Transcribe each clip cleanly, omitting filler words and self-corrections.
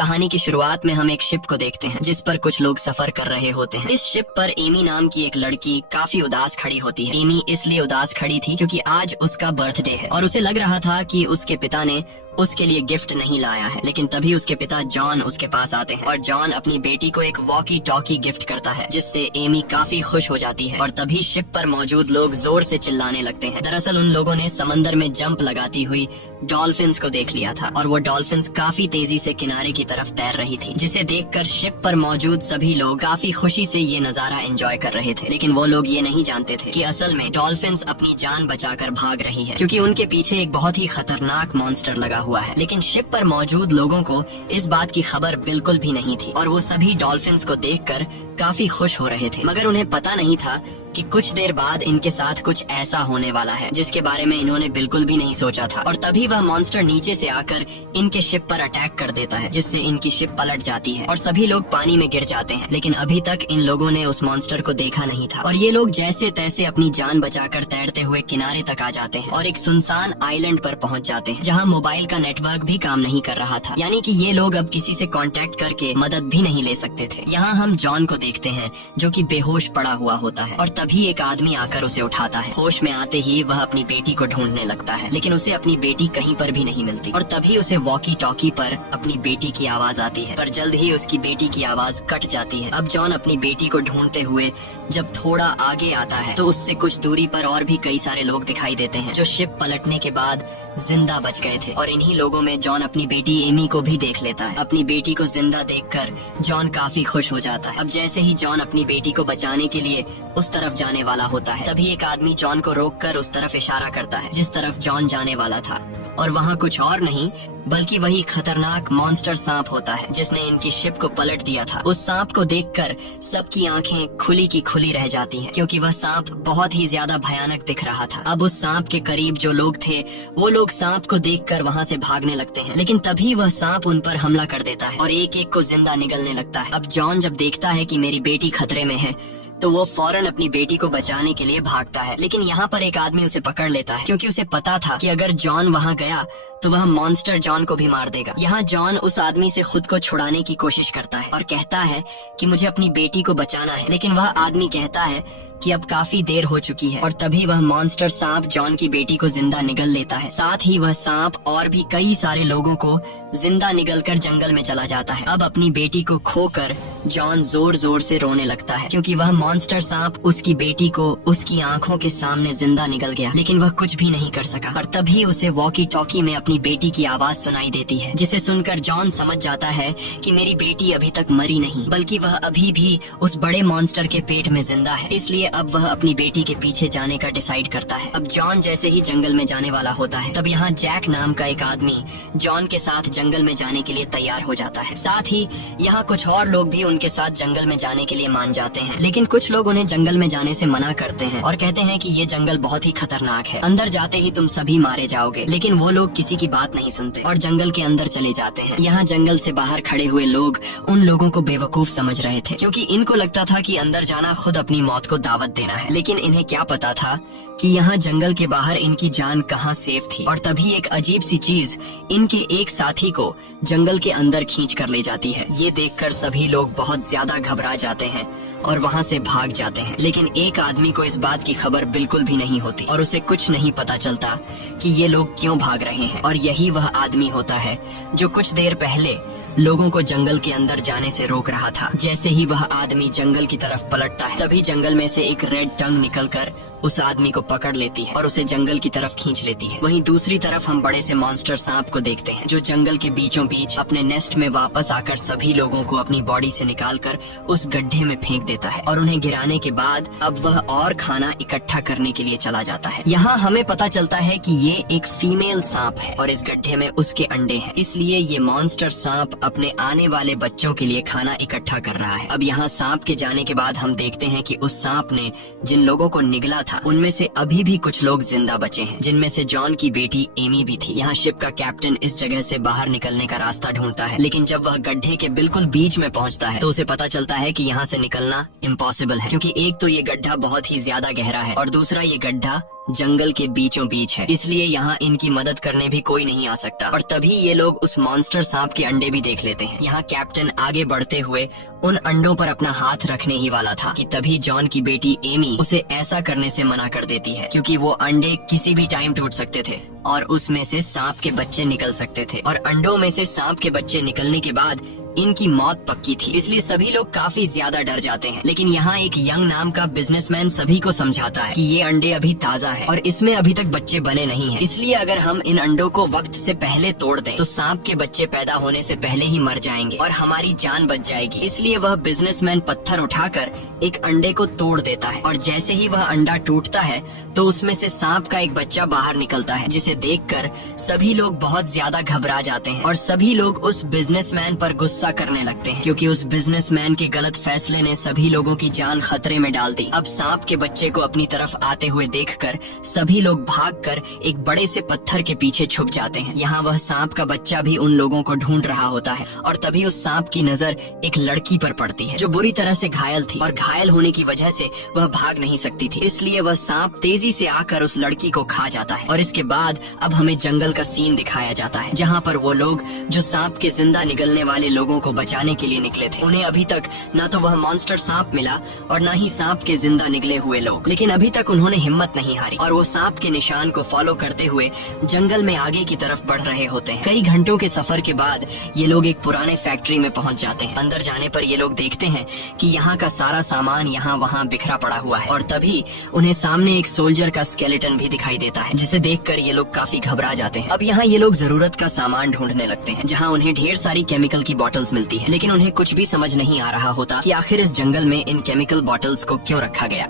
कहानी की शुरुआत में हम एक शिप को देखते हैं जिस पर कुछ लोग सफर कर रहे होते हैं। इस शिप पर एमी नाम की एक लड़की काफी उदास खड़ी होती है। एमी इसलिए उदास खड़ी थी क्योंकि आज उसका बर्थडे है और उसे लग रहा था कि उसके पिता ने उसके लिए गिफ्ट नहीं लाया है। लेकिन तभी उसके पिता जॉन उसके पास आते हैं और जॉन अपनी बेटी को एक वॉकी टॉकी गिफ्ट करता है जिससे एमी काफी खुश हो जाती है। और तभी शिप पर मौजूद लोग जोर से चिल्लाने लगते हैं। दरअसल उन लोगों ने समंदर में जंप लगाती हुई डॉल्फिन्स को देख लिया था और वो डॉल्फिन्स काफी तेजी से किनारे की तरफ तैर रही थी, जिसे देखकर शिप पर मौजूद सभी लोग काफी खुशी से ये नजारा एंजॉय कर रहे थे। लेकिन वो लोग ये नहीं जानते थे कि असल में डॉल्फिन्स अपनी जान बचाकर भाग रही है क्योंकि उनके पीछे एक बहुत ही खतरनाक मॉन्स्टर लगा हुआ है। लेकिन शिप पर मौजूद लोगों को इस बात की खबर बिल्कुल भी नहीं थी और वो सभी डॉल्फिन्स को देखकर काफी खुश हो रहे थे, मगर उन्हें पता नहीं था कि कुछ देर बाद इनके साथ कुछ ऐसा होने वाला है जिसके बारे में इन्होंने बिल्कुल भी नहीं सोचा था। और तभी वह मॉन्स्टर नीचे से आकर इनके शिप पर अटैक कर देता है जिससे इनकी शिप पलट जाती है और सभी लोग पानी में गिर जाते हैं। लेकिन अभी तक इन लोगों ने उस मॉन्स्टर को देखा नहीं था और ये लोग जैसे तैसे अपनी जान बचाकर तैरते हुए किनारे तक आ जाते हैं और एक सुनसान आइलैंड पर पहुंच जाते हैं जहां मोबाइल का नेटवर्क भी काम नहीं कर रहा था, यानी कि ये लोग अब किसी से कांटेक्ट करके मदद भी नहीं ले सकते थे। यहाँ हम जॉन को देखते हैं जो कि बेहोश पड़ा हुआ होता है और तभी एक आदमी आकर उसे उठाता है। होश में आते ही वह अपनी बेटी को ढूंढने लगता है लेकिन उसे अपनी बेटी कहीं पर भी नहीं मिलती और तभी उसे वॉकी टॉकी पर अपनी बेटी की आवाज आती है, पर जल्द ही उसकी बेटी की आवाज कट जाती है। अब जॉन अपनी बेटी को ढूंढते हुए जब थोड़ा आगे आता है तो उससे कुछ दूरी पर और भी कई सारे लोग दिखाई देते हैं जो शिप पलटने के बाद जिंदा बच गए थे और इन्हीं लोगों में जॉन अपनी बेटी एमी को भी देख लेता है। अपनी बेटी को जिंदा देखकर जॉन काफी खुश हो जाता है। अब जैसे ही जॉन अपनी बेटी को बचाने के लिए उस तरफ जाने वाला होता है तभी एक आदमी जॉन को रोककर उस तरफ इशारा करता है जिस तरफ जॉन जाने वाला था और वहाँ कुछ और नहीं बल्कि वही खतरनाक मॉन्स्टर सांप होता है जिसने इनकी शिप को पलट दिया था। उस सांप को देखकर सबकी आंखें खुली की खुली रह जाती हैं क्योंकि वह सांप बहुत ही ज्यादा भयानक दिख रहा था। अब उस सांप के करीब जो लोग थे वो लोग सांप को देखकर वहाँ से भागने लगते हैं, लेकिन तभी वह सांप उन पर हमला कर देता है और एक एक को जिंदा निगलने लगता है। अब जॉन जब देखता है कि मेरी बेटी खतरे में है तो वो फौरन अपनी बेटी को बचाने के लिए भागता है, लेकिन यहाँ पर एक आदमी उसे पकड़ लेता है क्योंकि उसे पता था कि अगर जॉन वहाँ गया तो वह मॉन्स्टर जॉन को भी मार देगा। यहाँ जॉन उस आदमी से खुद को छुड़ाने की कोशिश करता है और कहता है कि मुझे अपनी बेटी को बचाना है, लेकिन वह आदमी कहता है कि अब काफी देर हो चुकी है और तभी वह मॉन्स्टर सांप जॉन की बेटी को जिंदा निगल लेता है। साथ ही वह सांप और भी कई सारे लोगों को जिंदा निगलकर जंगल में चला जाता है। अब अपनी बेटी को खोकर जॉन जोर जोर से रोने लगता है क्योंकि वह मॉन्स्टर सांप उसकी बेटी को उसकी आंखों के सामने जिंदा निगल गया, लेकिन वह कुछ भी नहीं कर सका। और तभी उसे वॉकी टॉकी में अपनी बेटी की आवाज सुनाई देती है जिसे सुनकर जॉन समझ जाता है कि मेरी बेटी अभी तक मरी नहीं बल्कि वह अभी भी उस बड़े मॉन्स्टर के पेट में जिंदा है। इसलिए अब वह अपनी बेटी के पीछे जाने का डिसाइड करता है। अब जॉन जैसे ही जंगल में जाने वाला होता है तब यहाँ जैक नाम का एक आदमी जॉन के साथ जंगल में जाने के लिए तैयार हो जाता है। साथ ही यहाँ कुछ और लोग भी उनके साथ जंगल में जाने के लिए मान जाते हैं, लेकिन कुछ लोग उन्हें जंगल में जाने से मना करते हैं और कहते हैं कि ये जंगल बहुत ही खतरनाक है, अंदर जाते ही तुम सभी मारे जाओगे। लेकिन वो लोग किसी की बात नहीं सुनते और जंगल के अंदर चले जाते हैं। यहाँ जंगल से बाहर खड़े हुए लोग उन लोगों को बेवकूफ समझ रहे थे क्योंकि इनको लगता था कि अंदर जाना खुद अपनी मौत को दावत देना है, लेकिन इन्हें क्या पता था कि यहाँ जंगल के बाहर इनकी जान कहाँ सेफ थी। और तभी एक अजीब सी चीज इनके एक साथी को जंगल के अंदर खींच कर ले जाती है। ये देखकर सभी लोग बहुत ज्यादा घबरा जाते हैं और वहाँ से भाग जाते हैं, लेकिन एक आदमी को इस बात की खबर बिल्कुल भी नहीं होती और उसे कुछ नहीं पता चलता कि ये लोग क्यों भाग रहे हैं। और यही वह आदमी होता है जो कुछ देर पहले लोगों को जंगल के अंदर जाने से रोक रहा था। जैसे ही वह आदमी जंगल की तरफ पलटता है तभी जंगल में से एक रेड टंग निकलकर उस आदमी को पकड़ लेती है और उसे जंगल की तरफ खींच लेती है। वहीं दूसरी तरफ हम बड़े से मॉन्स्टर सांप को देखते हैं जो जंगल के बीचों बीच अपने नेस्ट में वापस आकर सभी लोगों को अपनी बॉडी से निकालकर उस गड्ढे में फेंक देता है और उन्हें गिराने के बाद अब वह और खाना इकट्ठा करने के लिए चला जाता है। यहाँ हमें पता चलता है कि ये एक फीमेल सांप है और इस गड्ढे में उसके अंडे हैं, इसलिए ये मॉन्स्टर सांप अपने आने वाले बच्चों के लिए खाना इकट्ठा कर रहा है। अब यहाँ सांप के जाने के बाद हम देखते हैं कि उस सांप ने जिन लोगों को निगला था उनमें से अभी भी कुछ लोग जिंदा बचे हैं, जिनमें से जॉन की बेटी एमी भी थी। यहाँ शिप का कैप्टन इस जगह से बाहर निकलने का रास्ता ढूंढता है, लेकिन जब वह गड्ढे के बिल्कुल बीच में पहुंचता है तो उसे पता चलता है कि यहाँ से निकलना इम्पॉसिबल है क्योंकि एक तो ये गड्ढा बहुत ही ज्यादा गहरा है और दूसरा ये गड्ढा जंगल के बीचों बीच है, इसलिए यहाँ इनकी मदद करने भी कोई नहीं आ सकता। और तभी ये लोग उस मॉन्स्टर सांप के अंडे भी देख लेते हैं। यहाँ कैप्टन आगे बढ़ते हुए उन अंडों पर अपना हाथ रखने ही वाला था कि तभी जॉन की बेटी एमी उसे ऐसा करने से मना कर देती है, क्योंकि वो अंडे किसी भी टाइम टूट सकते थे और उसमें से सांप के बच्चे निकल सकते थे, और अंडों में से सांप के बच्चे निकलने के बाद इनकी मौत पक्की थी। इसलिए सभी लोग काफी ज्यादा डर जाते हैं। लेकिन यहाँ एक यंग नाम का बिजनेसमैन सभी को समझाता है कि ये अंडे अभी ताजा हैं और इसमें अभी तक बच्चे बने नहीं हैं। इसलिए अगर हम इन अंडों को वक्त से पहले तोड़ दें तो सांप के बच्चे पैदा होने से पहले ही मर जाएंगे और हमारी जान बच जाएगी। इसलिए वह बिजनेसमैन पत्थर उठाकर एक अंडे को तोड़ देता है, और जैसे ही वह अंडा टूटता है तो उसमें से सांप का एक बच्चा बाहर निकलता है, जिसे देखकर सभी लोग बहुत ज्यादा घबरा जाते हैं और सभी लोग उस बिजनेसमैन पर गुस्सा करने लगते हैं, क्योंकि उस बिजनेसमैन के गलत फैसले ने सभी लोगों की जान खतरे में डाल दी। अब सांप के बच्चे को अपनी तरफ आते हुए देखकर सभी लोग भागकर एक बड़े से पत्थर के पीछे छुप जाते हैं। यहाँ वह सांप का बच्चा भी उन लोगों को ढूंढ रहा होता है, और तभी उस सांप की नजर एक लड़की पर पड़ती है जो बुरी तरह से घायल थी, और घायल होने की वजह से वह भाग नहीं सकती थी। इसलिए वह सांप तेजी से आकर उस लड़की को खा जाता है। और इसके बाद अब हमें जंगल का सीन दिखाया जाता है, जहाँ पर वो लोग जो सांप के जिंदा निकलने वाले लोगों को बचाने के लिए निकले थे, उन्हें अभी तक न तो वह मॉन्स्टर सांप मिला और न ही सांप के जिंदा निकले हुए लोग। लेकिन अभी तक उन्होंने हिम्मत नहीं हारी और वो सांप के निशान को फॉलो करते हुए जंगल में आगे की तरफ बढ़ रहे होते हैं। कई घंटों के सफर के बाद ये लोग एक पुराने फैक्ट्री में पहुंच जाते हैं। अंदर जाने पर ये लोग देखते हैं कि यहाँ का सारा सामान यहाँ वहाँ बिखरा पड़ा हुआ है, और तभी उन्हें सामने एक सोल्जर का स्केलेटन भी दिखाई देता है, जिसे देखकर ये लोग काफी घबरा जाते हैं। अब यहाँ ये लोग जरूरत का सामान ढूंढने लगते हैं, जहाँ उन्हें ढेर सारी केमिकल की बॉटल्स मिलती है, लेकिन उन्हें कुछ भी समझ नहीं आ रहा होता कि आखिर इस जंगल में इन केमिकल बॉटल्स को क्यों रखा गया।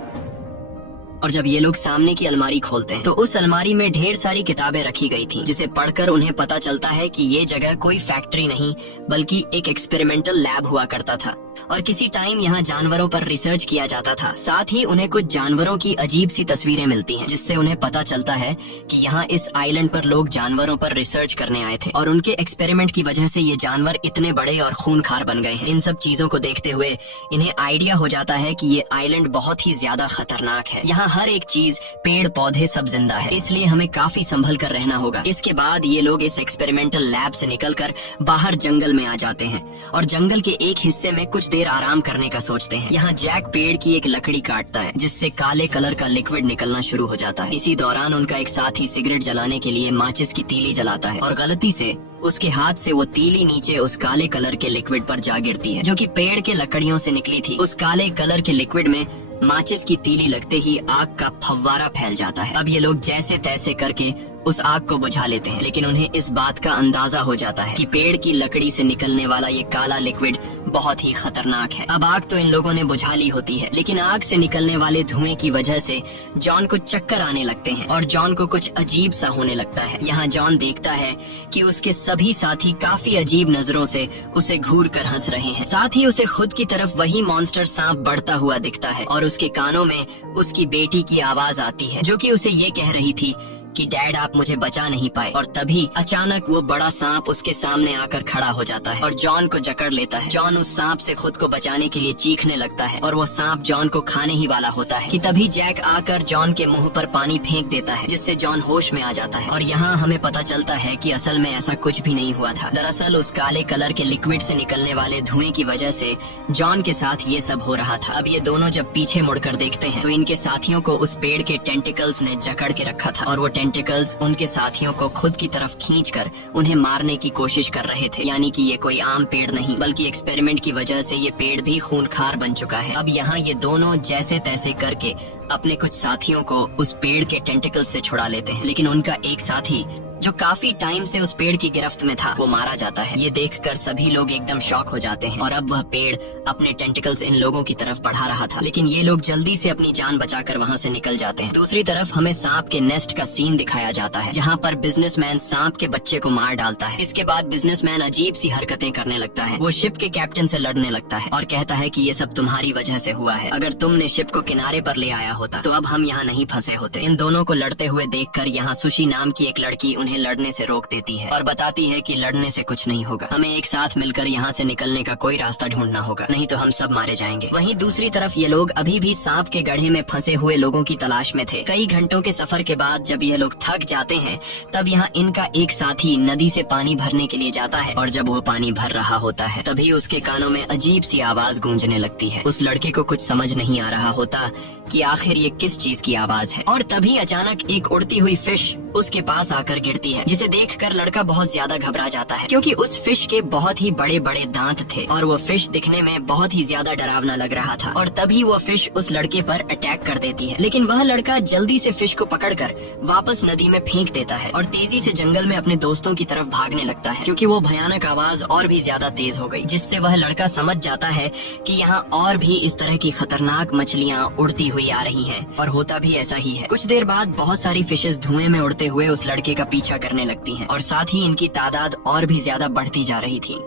और जब ये लोग सामने की अलमारी खोलते हैं तो उस अलमारी में ढेर सारी किताबें रखी गई थी, जिसे पढ़कर उन्हें पता चलता है कि ये जगह कोई फैक्ट्री नहीं बल्कि एक एक्सपेरिमेंटल लैब हुआ करता था, और किसी टाइम यहाँ जानवरों पर रिसर्च किया जाता था। साथ ही उन्हें कुछ जानवरों की अजीब सी तस्वीरें मिलती हैं, जिससे उन्हें पता चलता है कि यहाँ इस आइलैंड पर लोग जानवरों पर रिसर्च करने आए थे, और उनके एक्सपेरिमेंट की वजह से ये जानवर इतने बड़े और खूनखार बन गए हैं। इन सब चीजों को देखते हुए इन्हें आइडिया हो जाता है कि ये आइलैंड बहुत ही ज्यादा खतरनाक है। यहाँ हर एक चीज, पेड़ पौधे सब जिंदा है, इसलिए हमें काफी संभल कर रहना होगा। इसके बाद ये लोग इस एक्सपेरिमेंटल लैब से निकलकर बाहर जंगल में आ जाते हैं, और जंगल के एक हिस्से में कुछ देर आराम करने का सोचते हैं। यहाँ जैक पेड़ की एक लकड़ी काटता है, जिससे काले कलर का लिक्विड निकलना शुरू हो जाता है। इसी दौरान उनका एक साथी सिगरेट जलाने के लिए माचिस की तीली जलाता है, और गलती से उसके हाथ से वो तीली नीचे उस काले कलर के लिक्विड पर जा गिरती है, जो कि पेड़ के लकड़ियों से निकली थी। उस काले कलर के लिक्विड में माचिस की तीली लगते ही आग का फव्वारा फैल जाता है। अब ये लोग जैसे तैसे करके उस आग को बुझा लेते हैं, लेकिन उन्हें इस बात का अंदाजा हो जाता है कि पेड़ की लकड़ी से निकलने वाला ये काला लिक्विड बहुत ही खतरनाक है। अब आग तो इन लोगों ने बुझा ली होती है, लेकिन आग से निकलने वाले धुएं की वजह से जॉन को चक्कर आने लगते हैं और जॉन को कुछ अजीब सा होने लगता है। यहाँ जॉन देखता है कि उसके सभी साथी काफी अजीब नजरों से उसे घूर कर हंस रहे हैं। साथ ही उसे खुद की तरफ वही मॉन्स्टर सांप बढ़ता हुआ दिखता है, और उसके कानों में उसकी बेटी की आवाज आती है, जो कि उसे ये कह रही थी कि डैड आप मुझे बचा नहीं पाए। और तभी अचानक वो बड़ा सांप उसके सामने आकर खड़ा हो जाता है और जॉन को जकड़ लेता है। जॉन उस सांप से खुद को बचाने के लिए चीखने लगता है, और वो सांप जॉन को खाने ही वाला होता है कि तभी जैक आकर जॉन के मुंह पर पानी फेंक देता है, जिससे जॉन होश में आ जाता है। और यहाँ हमें पता चलता है कि असल में ऐसा कुछ भी नहीं हुआ था। दरअसल उस काले कलर के लिक्विड से निकलने वाले धुएं की वजह से जॉन के साथ ये सब हो रहा था। अब ये दोनों जब पीछे मुड़कर देखते हैं तो इनके साथियों को उस पेड़ के टेंटिकल्स ने जकड़ के रखा था, और वो टेंटिकल्स उनके साथियों को खुद की तरफ खींचकर उन्हें मारने की कोशिश कर रहे थे। यानी कि ये कोई आम पेड़ नहीं, बल्कि एक्सपेरिमेंट की वजह से ये पेड़ भी खूनखार बन चुका है। अब यहाँ ये दोनों जैसे तैसे करके अपने कुछ साथियों को उस पेड़ के टेंटिकल्स से छुड़ा लेते हैं, लेकिन उनका एक साथी जो काफी टाइम से उस पेड़ की गिरफ्त में था वो मारा जाता है। ये देखकर सभी लोग एकदम शॉक हो जाते हैं, और अब वह पेड़ अपने टेंटिकल्स इन लोगों की तरफ बढ़ा रहा था, लेकिन ये लोग जल्दी से अपनी जान बचाकर वहाँ से निकल जाते हैं। दूसरी तरफ हमें सांप के नेस्ट का सीन दिखाया जाता है, जहाँ पर बिजनेसमैन सांप के बच्चे को मार डालता है। इसके बाद बिजनेसमैन अजीब सी हरकतें करने लगता है। वो शिप के कैप्टन से लड़ने लगता है और कहता है कि ये सब तुम्हारी वजह से हुआ है। अगर तुमने शिप को किनारे पर ले आया होता तो अब हम यहाँ नहीं फंसे होते। इन दोनों को लड़ते हुए देखकर यहाँ सुशी नाम की एक लड़की उन्हें उन्हें लड़ने से रोक देती है और बताती है कि लड़ने से कुछ नहीं होगा, हमें एक साथ मिलकर यहाँ से निकलने का कोई रास्ता ढूंढना होगा, नहीं तो हम सब मारे जाएंगे। वहीं दूसरी तरफ ये लोग अभी भी सांप के गड्ढे में फंसे हुए लोगों की तलाश में थे। कई घंटों के सफर के बाद जब ये लोग थक जाते हैं तब यहाँ इनका एक साथी नदी से पानी भरने के लिए जाता है और जब वो पानी भर रहा होता है तभी उसके कानों में अजीब सी आवाज गूंजने लगती है। उस लड़के को कुछ समझ नहीं आ रहा होता कि आखिर ये किस चीज की आवाज है और तभी अचानक एक उड़ती हुई फिश उसके पास आकर गिरती है, जिसे देखकर लड़का बहुत ज्यादा घबरा जाता है क्योंकि उस फिश के बहुत ही बड़े बड़े दांत थे और वो फिश दिखने में बहुत ही ज्यादा डरावना लग रहा था। और तभी वो फिश उस लड़के पर अटैक कर देती है, लेकिन वह लड़का जल्दी से फिश को पकड़कर वापस नदी में फेंक देता है और तेजी से जंगल में अपने दोस्तों की तरफ भागने लगता है क्योंकि वो भयानक आवाज और भी ज्यादा तेज हो गई, जिससे वह लड़का समझ जाता है कि यहाँ और भी इस तरह की खतरनाक मछलियाँ उड़ती हुई आ रही हैं। और होता भी ऐसा ही है। कुछ देर बाद बहुत सारी फिशेस धुएं में उड़ते हुए उस लड़के का पीछा करने लगती हैं और साथ ही इनकी तादाद और भी ज्यादा बढ़ती जा रही थी,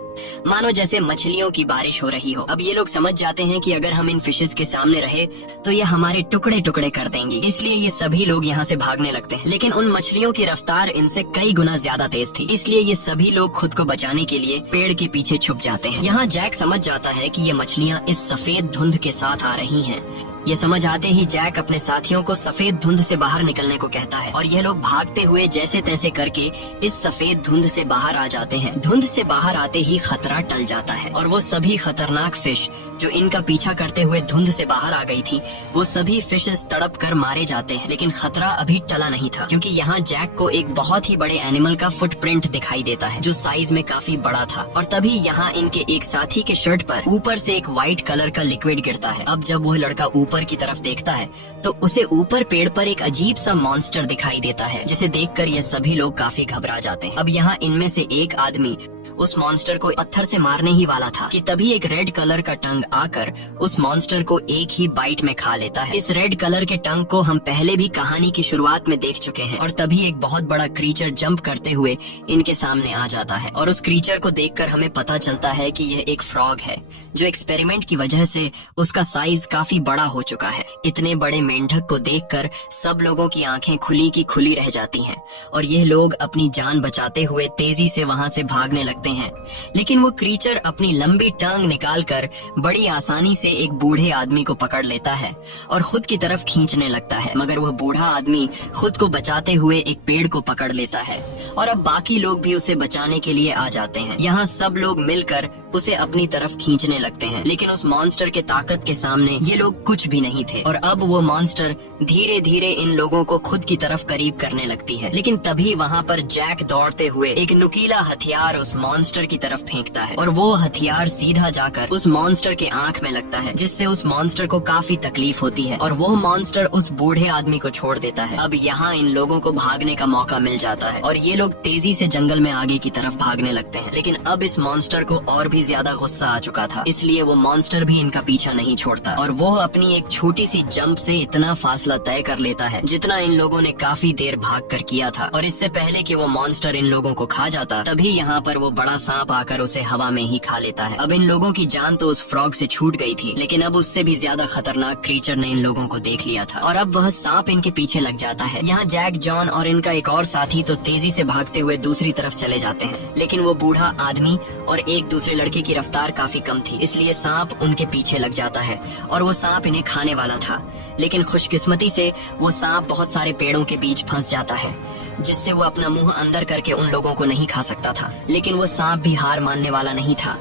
मानो जैसे मछलियों की बारिश हो रही हो। अब ये लोग समझ जाते हैं कि अगर हम इन फिशेस के सामने रहे तो ये हमारे टुकड़े टुकड़े कर देंगी, इसलिए ये सभी लोग यहाँ से भागने लगते हैं। लेकिन उन मछलियों की रफ्तार इनसे कई गुना ज्यादा तेज थी, इसलिए ये सभी लोग खुद को बचाने के लिए पेड़ के पीछे छुप जाते हैं। यहाँ जैक समझ जाता है कि ये मछलियाँ इस सफेद धुंध के साथ आ रही हैं। ये समझ आते ही जैक अपने साथियों को सफेद धुंध से बाहर निकलने को कहता है और ये लोग भागते हुए जैसे तैसे करके इस सफेद धुंध से बाहर आ जाते हैं। धुंध से बाहर आते ही खतरा टल जाता है और वो सभी खतरनाक फिश जो इनका पीछा करते हुए धुंध से बाहर आ गई थी, वो सभी फिशेस तड़प कर मारे जाते हैं। लेकिन खतरा अभी टला नहीं था क्योंकि यहाँ जैक को एक बहुत ही बड़े एनिमल का फुटप्रिंट दिखाई देता है जो साइज में काफी बड़ा था। और तभी यहाँ इनके एक साथी के शर्ट पर ऊपर से एक व्हाइट कलर का लिक्विड गिरता है। अब जब वह लड़का ऊपर की तरफ देखता है तो उसे ऊपर पेड़ पर एक अजीब सा मॉन्स्टर दिखाई देता है, जिसे देखकर ये सभी लोग काफी घबरा जाते हैं। अब यहाँ इनमें से एक आदमी उस मॉन्स्टर को पत्थर से मारने ही वाला था कि तभी एक रेड कलर का टंग आकर उस मॉन्स्टर को एक ही बाइट में खा लेता है। इस रेड कलर के टंग को हम पहले भी कहानी की शुरुआत में देख चुके हैं। और तभी एक बहुत बड़ा क्रीचर जंप करते हुए इनके सामने आ जाता है और उस क्रीचर को देखकर हमें पता चलता है कि यह एक फ्रॉग है जो एक्सपेरिमेंट की वजह से उसका साइज काफी बड़ा हो चुका है। इतने बड़े मेंढक को देखकर सब लोगों की आंखें खुली की खुली रह जाती हैं और यह लोग अपनी जान बचाते हुए तेजी से वहां से भागने लगते हैं। लेकिन वो क्रीचर अपनी लंबी टांग निकालकर बड़ी आसानी से एक बूढ़े आदमी को पकड़ लेता है और खुद की तरफ खींचने लगता है, मगर वह बूढ़ा आदमी खुद को बचाते हुए एक पेड़ को पकड़ लेता है और अब बाकी लोग भी उसे बचाने के लिए आ जाते हैं। यहाँ सब लोग मिलकर उसे अपनी तरफ खींचने लगते हैं, लेकिन उस मॉन्स्टर के ताकत के सामने ये लोग कुछ भी नहीं थे और अब वो मॉन्स्टर धीरे धीरे इन लोगों को खुद की तरफ करीब करने लगती है। लेकिन तभी वहाँ पर जैक दौड़ते हुए एक नुकीला हथियार उस मॉन्स्टर की तरफ फेंकता है और वो हथियार सीधा जाकर उस मॉन्स्टर के आंख में लगता है, जिससे उस मॉन्स्टर को काफी तकलीफ होती है और वो मॉन्स्टर उस बूढ़े आदमी को छोड़ देता है। अब यहाँ इन लोगों को भागने का मौका मिल जाता है और ये लोग तेजी से जंगल में आगे की तरफ भागने लगते हैं। लेकिन अब इस मॉन्स्टर को और भी ज्यादा गुस्सा आ चुका था, इसलिए वो मॉन्स्टर भी इनका पीछा नहीं छोड़ता और वो अपनी एक छोटी सी जंप से इतना फासला तय कर लेता है जितना इन लोगों ने काफी देर भाग कर किया था। और इससे पहले कि वो मॉन्स्टर इन लोगों को खा जाता तभी यहाँ पर वो बड़ा सांप आकर उसे हवा में ही खा लेता है। अब इन लोगों की जान तो उस फ्रॉग से छूट गई थी, लेकिन अब उससे भी ज्यादा खतरनाक क्रीचर ने इन लोगों को देख लिया था और अब वह सांप इनके पीछे लग जाता है। यहाँ जैक, जॉन और इनका एक और साथी तो तेजी से भागते हुए दूसरी तरफ चले जाते हैं, लेकिन वो बूढ़ा आदमी और एक दूसरे लड़के की रफ्तार काफी कम थी, इसलिए सांप उनके पीछे लग जाता है और वो सांप इन्हें खाने वाला था। लेकिन खुशकिस्मती से वो सांप बहुत सारे पेड़ों के बीच फंस जाता है, जिससे वो अपना मुंह अंदर करके उन लोगों को नहीं खा सकता था। लेकिन वो सांप भी हार मानने वाला नहीं था।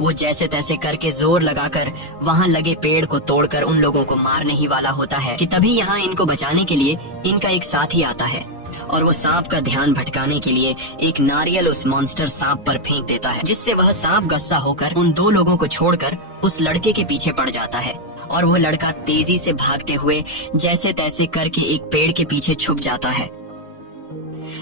वो जैसे तैसे करके जोर लगाकर वहाँ लगे पेड़ को तोड़कर उन लोगों को मारने ही वाला होता है कि तभी यहाँ इनको बचाने के लिए इनका एक साथी आता है और वो सांप का ध्यान भटकाने के लिए एक नारियल उस मॉन्स्टर सांप पर फेंक देता है, जिससे वह सांप गुस्सा होकर उन दो लोगों को छोड़कर उस लड़के के पीछे पड़ जाता है और वो लड़का तेजी से भागते हुए जैसे तैसे करके एक पेड़ के पीछे छुप जाता है,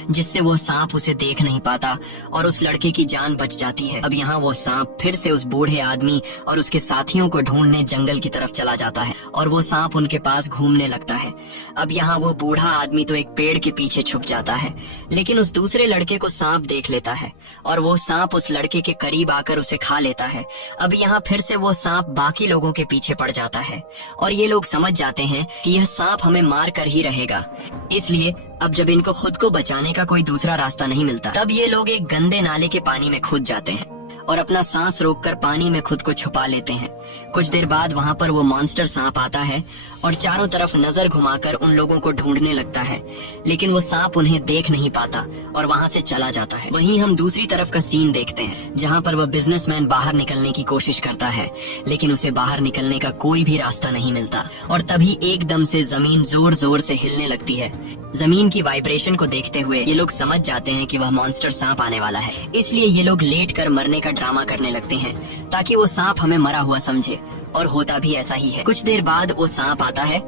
जिससे वो सांप उसे देख नहीं पाता और उस लड़के की जान बच जाती है। अब यहाँ वो सांप फिर से उस बूढ़े आदमी और उसके साथियों को ढूंढने जंगल की तरफ चला जाता है और वो सांप उनके पास घूमने लगता है। अब यहाँ वो बूढ़ा आदमी तो एक पेड़ के पीछे छुप जाता है, लेकिन उस दूसरे लड़के को सांप देख लेता है और वो सांप उस लड़के के करीब आकर उसे खा लेता है। अब यहाँ फिर से वो सांप बाकी लोगों के पीछे पड़ जाता है और ये लोग समझ जाते हैं कि यह सांप हमें मार कर ही रहेगा, इसलिए अब जब इनको खुद को बचाने का कोई दूसरा रास्ता नहीं मिलता, तब ये लोग एक गंदे नाले के पानी में कूद जाते हैं और अपना सांस रोककर पानी में खुद को छुपा लेते हैं। कुछ देर बाद वहाँ पर वो मॉन्स्टर सांप आता है और चारों तरफ नजर घुमाकर उन लोगों को ढूंढने लगता है, लेकिन वो सांप उन्हें देख नहीं पाता और वहाँ से चला जाता है। वहीं हम दूसरी तरफ का सीन देखते हैं, जहाँ पर वह बिजनेसमैन बाहर निकलने की कोशिश करता है, लेकिन उसे बाहर निकलने का कोई भी रास्ता नहीं मिलता। और तभी एकदम से जमीन जोर जोर से हिलने लगती है। जमीन की वाइब्रेशन को देखते हुए ये लोग समझ जाते हैं कि वह मॉन्स्टर सांप आने वाला है, इसलिए ये लोग लेट कर मरने का ड्रामा करने लगते हैं ताकि वो सांप हमें मरा हुआ समझे। और होता भी ऐसा ही है। कुछ देर बाद वो सांप आता है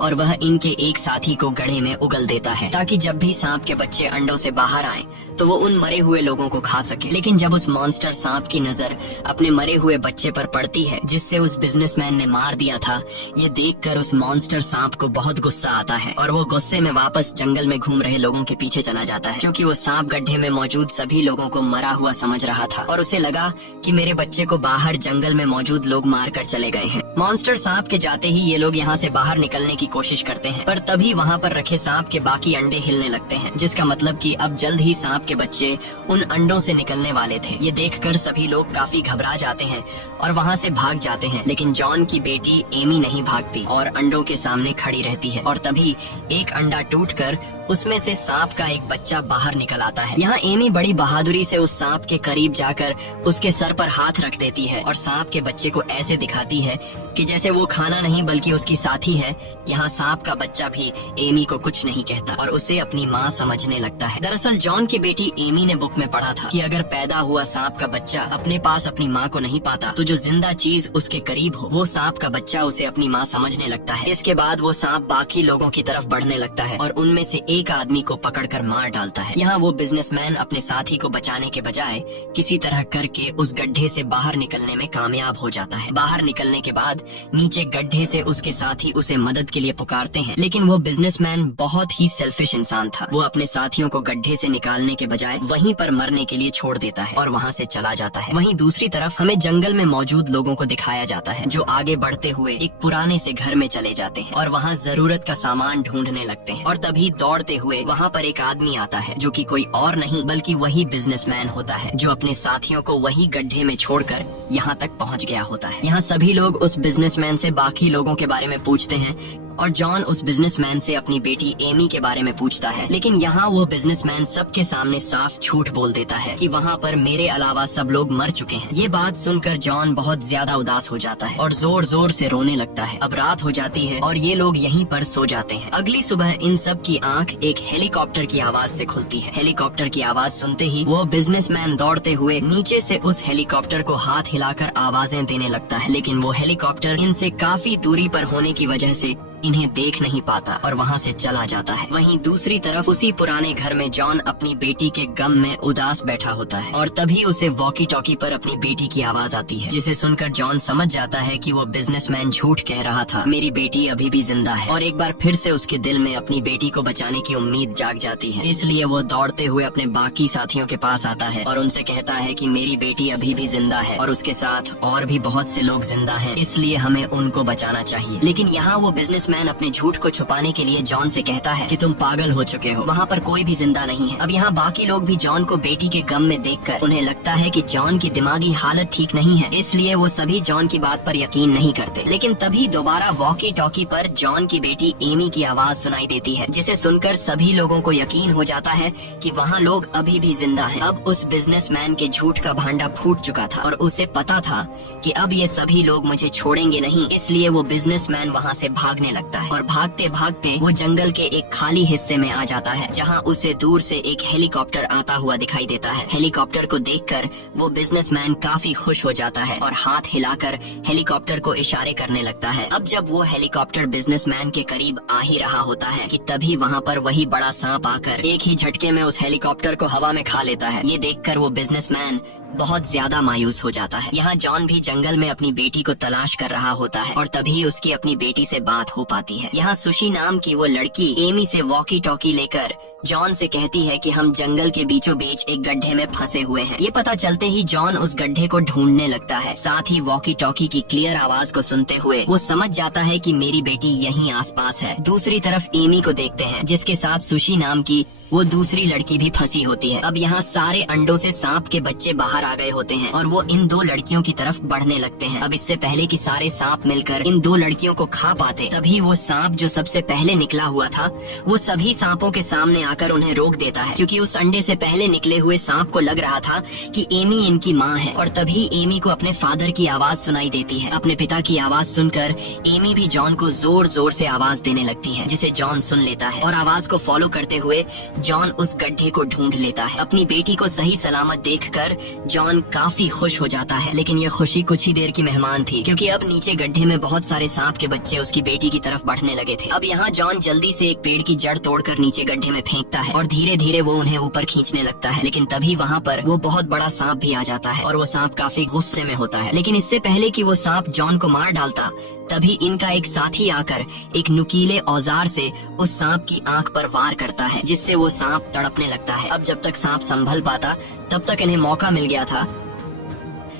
और वह इनके एक साथी को गड्ढे में उगल देता है ताकि जब भी सांप के बच्चे अंडों से बाहर आएं तो वो उन मरे हुए लोगों को खा सके। लेकिन जब उस मॉन्स्टर सांप की नजर अपने मरे हुए बच्चे पर पड़ती है जिससे उस बिजनेसमैन ने मार दिया था, ये देखकर उस मॉन्स्टर सांप को बहुत गुस्सा आता है और वो गुस्से में वापस जंगल में घूम रहे लोगों के पीछे चला जाता है, क्योंकि वो सांप गड्ढे में मौजूद सभी लोगों को मरा हुआ समझ रहा था और उसे लगा कि मेरे बच्चे को बाहर जंगल में मौजूद लोग मार कर चले गए हैं। मॉन्स्टर सांप के जाते ही ये लोग यहाँ से बाहर निकलने की कोशिश करते हैं, पर तभी वहाँ पर रखे सांप के बाकी अंडे हिलने लगते हैं, जिसका मतलब कि अब जल्द ही सांप के बच्चे उन अंडों से निकलने वाले थे। ये देखकर सभी लोग काफी घबरा जाते हैं और वहाँ से भाग जाते हैं, लेकिन जॉन की बेटी एमी नहीं भागती और अंडों के सामने खड़ी रहती है। और तभी एक अंडा टूटकर उसमें से सांप का एक बच्चा बाहर निकल आता है। यहाँ एमी बड़ी बहादुरी से उस सांप के करीब जाकर उसके सर पर हाथ रख देती है और सांप के बच्चे को ऐसे दिखाती है कि जैसे वो खाना नहीं बल्कि उसकी साथी है। यहाँ सांप का बच्चा भी एमी को कुछ नहीं कहता और उसे अपनी माँ समझने लगता है। दरअसल जॉन की बेटी एमी ने बुक में पढ़ा था कि अगर पैदा हुआ सांप का बच्चा अपने पास अपनी माँ को नहीं पाता तो जो जिंदा चीज उसके करीब हो वो सांप का बच्चा उसे अपनी माँ समझने लगता है। इसके बाद वो सांप बाकी लोगों की तरफ बढ़ने लगता है और उनमें से एक आदमी को पकड़कर मार डालता है। यहाँ वो बिजनेसमैन अपने साथी को बचाने के बजाय किसी तरह करके उस गड्ढे से बाहर निकलने में कामयाब हो जाता है। बाहर निकलने के बाद नीचे गड्ढे से उसके साथी उसे मदद के लिए पुकारते हैं, लेकिन वो बिजनेसमैन बहुत ही सेल्फिश इंसान था। वो अपने साथियों को गड्ढे से निकालने के बजाय वहीं पर मरने के लिए छोड़ देता है और वहाँ से चला जाता है। वहीं दूसरी तरफ हमें जंगल में मौजूद लोगों को दिखाया जाता है जो आगे बढ़ते हुए एक पुराने से घर में चले जाते हैं और वहाँ जरूरत का सामान ढूंढने लगते हैं। और तभी दौड़ते हुए वहाँ पर एक आदमी आता है जो कि कोई और नहीं बल्कि वही बिजनेसमैन होता है जो अपने साथियों को वही गड्ढे में छोड़कर यहाँ तक पहुँच गया होता है। यहाँ सभी लोग उस बिजनेसमैन से बाकी लोगों के बारे में पूछते हैं और जॉन उस बिजनेसमैन से अपनी बेटी एमी के बारे में पूछता है, लेकिन यहाँ वो बिजनेसमैन सबके सामने साफ झूठ बोल देता है कि वहाँ पर मेरे अलावा सब लोग मर चुके हैं। ये बात सुनकर जॉन बहुत ज्यादा उदास हो जाता है और जोर जोर से रोने लगता है। अब रात हो जाती है और ये लोग यहीं पर सो जाते हैं। अगली सुबह इन सब की आंख एक हेलीकॉप्टर की आवाज से खुलती है। हेलीकॉप्टर की आवाज सुनते ही वो बिजनेसमैन दौड़ते हुए नीचे से उस हेलीकॉप्टर को हाथ हिलाकर आवाजें देने लगता है, लेकिन वो हेलीकॉप्टर इनसे काफी दूरी पर होने की वजह से इन्हें देख नहीं पाता और वहाँ से चला जाता है। वहीं दूसरी तरफ उसी पुराने घर में जॉन अपनी बेटी के गम में उदास बैठा होता है और तभी उसे वॉकी टॉकी पर अपनी बेटी की आवाज आती है, जिसे सुनकर जॉन समझ जाता है कि वो बिजनेसमैन झूठ कह रहा था, मेरी बेटी अभी भी जिंदा है। और एक बार फिर से उसके दिल में अपनी बेटी को बचाने की उम्मीद जाग जाती है, इसलिए वो दौड़ते हुए अपने बाकी साथियों के पास आता है और उनसे कहता है कि मेरी बेटी अभी भी जिंदा है और उसके साथ और भी बहुत से लोग जिंदा हैं, इसलिए हमें उनको बचाना चाहिए। लेकिन यहाँ वो बिजनेसमैन अपने झूठ को छुपाने के लिए जॉन से कहता है कि तुम पागल हो चुके हो, वहाँ पर कोई भी जिंदा नहीं है। अब यहाँ बाकी लोग भी जॉन को बेटी के गम में देखकर उन्हें लगता है कि जॉन की दिमागी हालत ठीक नहीं है, इसलिए वो सभी जॉन की बात पर यकीन नहीं करते। लेकिन तभी दोबारा वॉकी टॉकी पर जॉन की बेटी एमी की आवाज सुनाई देती है, जिसे सुनकर सभी लोगों को यकीन हो जाता है कि वहाँ लोग अभी भी जिंदा हैं। अब उस बिजनेसमैन के झूठ का भांडा फूट चुका था और उसे पता था कि अब ये सभी लोग मुझे छोड़ेंगे नहीं, इसलिए वो बिजनेसमैन वहाँ से भागने लगता है और भागते भागते वो जंगल के एक खाली हिस्से में आ जाता है, जहाँ उसे दूर से एक हेलीकॉप्टर आता हुआ दिखाई देता है। हेलीकॉप्टर को देखकर वो बिजनेसमैन काफी खुश हो जाता है और हाथ हिलाकर हेलीकॉप्टर को इशारे करने लगता है। अब जब वो हेलीकॉप्टर बिजनेसमैन के करीब आ ही रहा होता है कि तभी वहाँ पर वही बड़ा सांप आकर एक ही झटके में उस हेलीकॉप्टर को हवा में खा लेता है। ये देखकर वो बिजनेसमैन बहुत ज्यादा मायूस हो जाता है। यहाँ जॉन भी जंगल में अपनी बेटी को तलाश कर रहा होता है और तभी उसकी अपनी बेटी से बात हो पाती है। यहाँ सुशी नाम की वो लड़की एमी से वॉकी टॉकी लेकर जॉन से कहती है कि हम जंगल के बीचों बीच एक गड्ढे में फंसे हुए हैं। ये पता चलते ही जॉन उस गड्ढे को ढूंढने लगता है। साथ ही वॉकी टॉकी की क्लियर आवाज को सुनते हुए वो समझ जाता है कि मेरी बेटी यहीं आसपास है। दूसरी तरफ एमी को देखते हैं जिसके साथ सुशी नाम की वो दूसरी लड़की भी फंसी होती है। अब यहाँ सारे अंडों से सांप के बच्चे बाहर आ गए होते हैं और वो इन दो लड़कियों की तरफ बढ़ने लगते हैं। अब इससे पहले कि सारे सांप मिलकर इन दो लड़कियों को खा पाते, तभी वो सांप जो सबसे पहले निकला हुआ था वो सभी सांपों के सामने आकर उन्हें रोक देता है, क्योंकि उस अंडे से पहले निकले हुए सांप को लग रहा था कि एमी इनकी माँ है। और तभी एमी को अपने फादर की आवाज सुनाई देती है। अपने पिता की आवाज सुनकर एमी भी जॉन को जोर जोर से आवाज देने लगती है, जिसे जॉन सुन लेता है और आवाज को फॉलो करते हुए जॉन उस गड्ढे को ढूंढ लेता है। अपनी बेटी को सही सलामत देखकर जॉन काफी खुश हो जाता है, लेकिन ये खुशी कुछ ही देर की मेहमान थी, क्योंकि अब नीचे गड्ढे में बहुत सारे सांप के बच्चे उसकी बेटी की तरफ बढ़ने लगे थे। अब यहाँ जॉन जल्दी से एक पेड़ की जड़ तोड़कर नीचे गड्ढे में फेंकता है और धीरे धीरे वो उन्हें ऊपर खींचने लगता है। लेकिन तभी वहाँ पर वो बहुत बड़ा सांप भी आ जाता है और वो सांप काफी गुस्से में होता है। लेकिन इससे पहले कि वो सांप जॉन को मार डालता, तभी इनका एक साथी आकर एक नुकीले औजार से उस सांप की आंख पर वार करता है, जिससे वो सांप तड़पने लगता है। अब जब तक सांप संभल पाता तब तक इन्हें मौका मिल गया था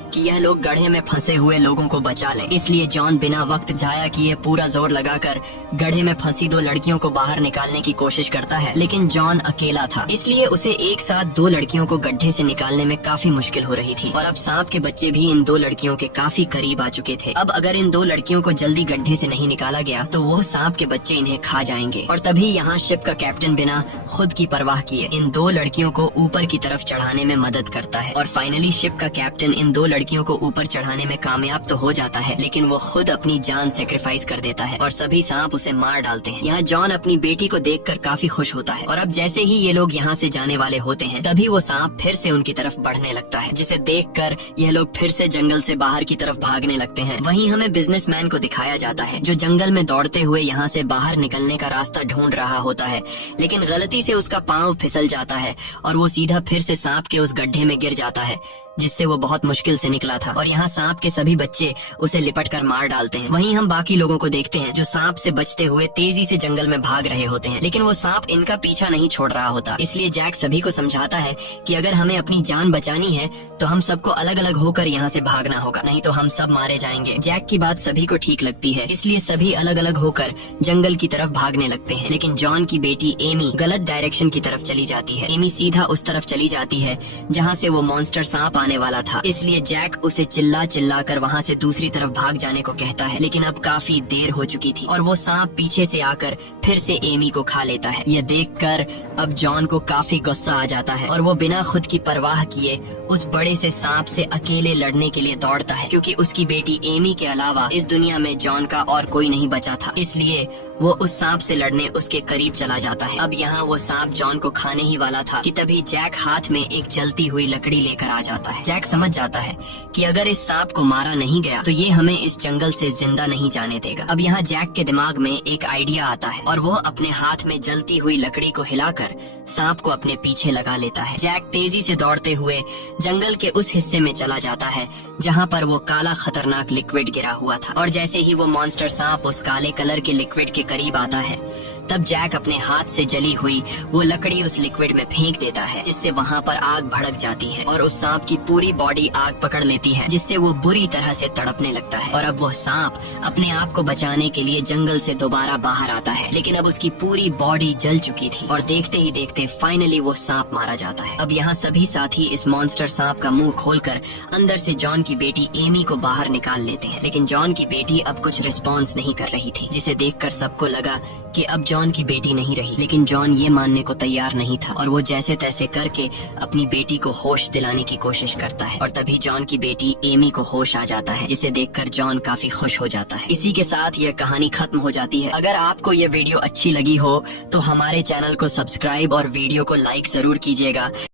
कि यह लोग गड्ढे में फंसे हुए लोगों को बचा लें। इसलिए जॉन बिना वक्त जाया किए पूरा जोर लगाकर गड्ढे में फंसी दो लड़कियों को बाहर निकालने की कोशिश करता है। लेकिन जॉन अकेला था, इसलिए उसे एक साथ दो लड़कियों को गड्ढे से निकालने में काफी मुश्किल हो रही थी। और अब सांप के बच्चे भी इन दो लड़कियों के काफी करीब आ चुके थे। अब अगर इन दो लड़कियों को जल्दी गड्ढे से नहीं निकाला गया तो वो सांप के बच्चे इन्हें खा जाएंगे। और तभी यहाँ शिप का कैप्टन बिना खुद की परवाह किए इन दो लड़कियों को ऊपर की तरफ चढ़ाने में मदद करता है। और फाइनली शिप का कैप्टन इन दो लड़कियों को ऊपर चढ़ाने में कामयाब तो हो जाता है, लेकिन वो खुद अपनी जान सेक्रीफाइस कर देता है और सभी सांप उसे मार डालते हैं। यहाँ जॉन अपनी बेटी को देखकर काफी खुश होता है। और अब जैसे ही ये लोग यहाँ से जाने वाले होते हैं, तभी वो सांप फिर से उनकी तरफ बढ़ने लगता है, जिसे देखकर यह लोग फिर से जंगल से बाहर की तरफ भागने लगते हैं। वहीं हमें बिजनेसमैन को दिखाया जाता है, जो जंगल में दौड़ते हुए यहाँ से बाहर निकलने का रास्ता ढूंढ रहा होता है, लेकिन गलती से उसका पाँव फिसल जाता है और वो सीधा फिर से सांप के उस गड्ढे में गिर जाता है, जिससे वो बहुत मुश्किल से निकला था। और यहाँ सांप के सभी बच्चे उसे लिपट कर मार डालते हैं। वहीं हम बाकी लोगों को देखते हैं जो सांप से बचते हुए तेजी से जंगल में भाग रहे होते हैं, लेकिन वो सांप इनका पीछा नहीं छोड़ रहा होता। इसलिए जैक सभी को समझाता है कि अगर हमें अपनी जान बचानी है तो हम सबको अलग अलग होकर यहाँ से भागना होगा, नहीं तो हम सब मारे जाएंगे। जैक की बात सभी को ठीक लगती है, इसलिए सभी अलग अलग होकर जंगल की तरफ भागने लगते हैं। लेकिन जॉन की बेटी एमी गलत डायरेक्शन की तरफ चली जाती है। एमी सीधा उस तरफ चली जाती है जहाँ से वो मॉन्स्टर सांप आने वाला था। इसलिए जैक उसे चिल्ला चिल्ला कर वहाँ से दूसरी तरफ भाग जाने को कहता है, लेकिन अब काफी देर हो चुकी थी और वो सांप पीछे से आकर फिर से एमी को खा लेता है। यह देखकर अब जॉन को काफी गुस्सा आ जाता है और वो बिना खुद की परवाह किए उस बड़े से सांप से अकेले लड़ने के लिए दौड़ता है, क्योंकि उसकी बेटी एमी के अलावा इस दुनिया में जॉन का और कोई नहीं बचा था। इसलिए वो उस सांप से लड़ने उसके करीब चला जाता है। अब यहाँ वो सांप जॉन को खाने ही वाला था कि तभी जैक हाथ में एक जलती हुई लकड़ी लेकर आ जाता है। जैक समझ जाता है कि अगर इस सांप को मारा नहीं गया तो ये हमें इस जंगल से जिंदा नहीं जाने देगा। अब यहाँ जैक के दिमाग में एक आइडिया आता है और वो अपने हाथ में जलती हुई लकड़ी को हिलाकर सांप को अपने पीछे लगा लेता है। जैक तेजी से दौड़ते हुए जंगल के उस हिस्से में चला जाता है जहाँ पर वो काला खतरनाक लिक्विड गिरा हुआ था। और जैसे ही वो मॉन्स्टर सांप उस काले कलर के लिक्विड के करीब आता है, तब जैक अपने हाथ से जली हुई वो लकड़ी उस लिक्विड में फेंक देता है, जिससे वहाँ पर आग भड़क जाती है और उस सांप की पूरी बॉडी आग पकड़ लेती है, जिससे वो बुरी तरह से तड़पने लगता है। और अब वो सांप अपने आप को बचाने के लिए जंगल से दोबारा बाहर आता है, लेकिन अब उसकी पूरी बॉडी जल चुकी थी और देखते ही देखते फाइनली वो सांप मारा जाता है। अब यहाँ सभी साथी इस मॉन्स्टर सांप का मुंह खोलकर अंदर से जॉन की बेटी एमी को बाहर निकाल लेते हैं, लेकिन जॉन की बेटी अब कुछ रिस्पॉन्स नहीं कर रही थी, जिसे देखकर सबको लगा कि अब जॉन की बेटी नहीं रही। लेकिन जॉन ये मानने को तैयार नहीं था और वो जैसे तैसे करके अपनी बेटी को होश दिलाने की कोशिश करता है। और तभी जॉन की बेटी एमी को होश आ जाता है, जिसे देखकर जॉन काफी खुश हो जाता है। इसी के साथ यह कहानी खत्म हो जाती है। अगर आपको ये वीडियो अच्छी लगी हो तो हमारे चैनल को सब्सक्राइब और वीडियो को लाइक जरूर कीजिएगा।